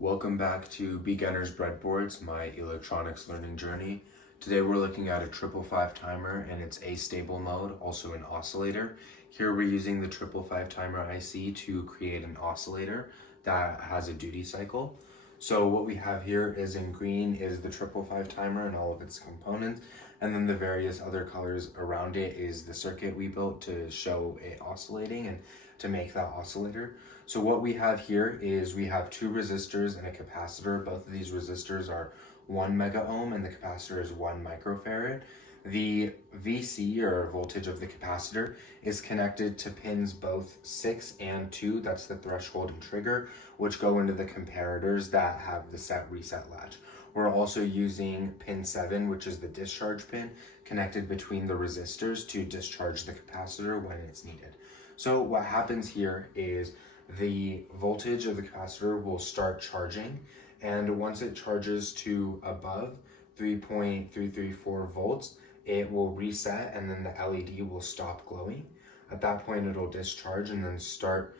Welcome back to Beginner's Breadboards, my electronics learning journey. Today we're looking at a 555 timer in its astable mode, also an oscillator. Here we're using the 555 timer IC to create an oscillator that has a duty cycle. So what we have here is in green is the 555 timer and all of its components, and then the various other colors around it is the circuit we built to show it oscillating and to make that oscillator. So what we have here is we have two resistors and a capacitor. Both of these resistors are 1 mega ohm and the capacitor is 1 microfarad. The VC, or voltage of the capacitor, is connected to pins both 6 and 2, that's the threshold and trigger, which go into the comparators that have the set reset latch. We're also using pin 7, which is the discharge pin, connected between the resistors to discharge the capacitor when it's needed. So what happens here is the voltage of the capacitor will start charging, and once it charges to above 3.334 volts, it will reset and then the LED will stop glowing. At that point it'll discharge and then start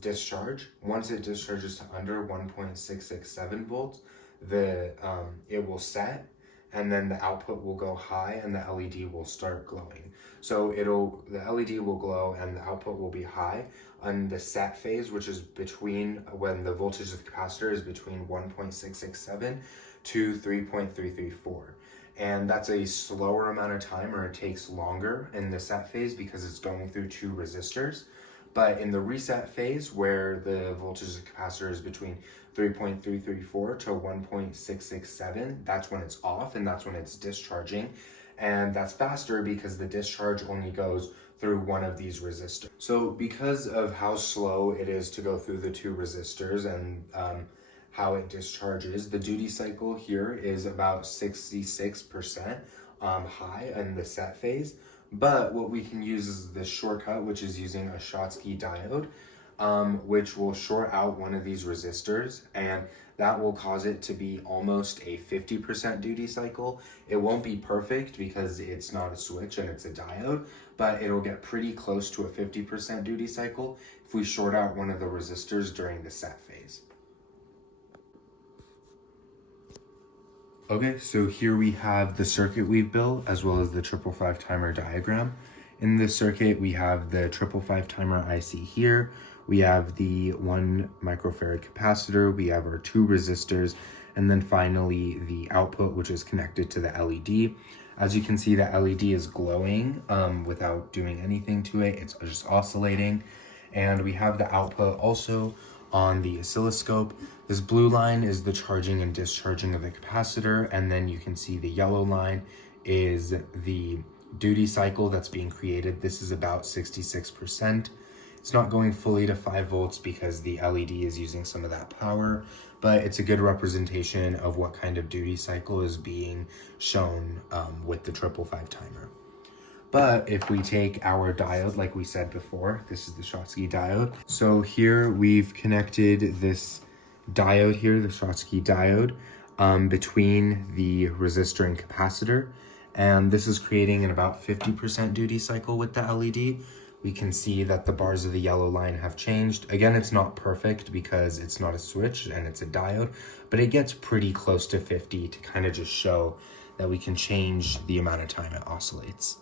discharge. Once it discharges to under 1.667 volts, it will set, and then the output will go high and the LED will start glowing. So the LED will glow and the output will be high on the set phase, which is between when the voltage of the capacitor is between 1.667 to 3.334. And that's a slower amount of time, or it takes longer in the set phase because it's going through two resistors. But in the reset phase, where the voltage of the capacitor is between 3.334 to 1.667, that's when it's off and that's when it's discharging. And that's faster because the discharge only goes through one of these resistors. So because of how slow it is to go through the two resistors and how it discharges, the duty cycle here is about 66% high in the set phase. But what we can use is this shortcut, which is using a Schottky diode, which will short out one of these resistors, and that will cause it to be almost a 50% duty cycle. It won't be perfect because it's not a switch and it's a diode, but it'll get pretty close to a 50% duty cycle if we short out one of the resistors during the set phase. Okay, so here we have the circuit we've built as well as the 555 timer diagram. In this circuit, we have the 555 timer IC here. We have the 1 microfarad capacitor, we have our two resistors, and then finally the output, which is connected to the LED. As you can see, the LED is glowing without doing anything to it. It's just oscillating. And we have the output also on the oscilloscope. This blue line is the charging and discharging of the capacitor, and then you can see the yellow line is the duty cycle that's being created. This is about 66%. It's not going fully to 5 volts because the LED is using some of that power, but it's a good representation of what kind of duty cycle is being shown with the 555 timer. But if we take our diode, like we said before, this is the Schottky diode. So here we've connected this diode here, the Schottky diode, between the resistor and capacitor. And this is creating an about 50% duty cycle with the LED. We can see that the bars of the yellow line have changed. Again, it's not perfect because it's not a switch and it's a diode, but it gets pretty close to 50 to kind of just show that we can change the amount of time it oscillates.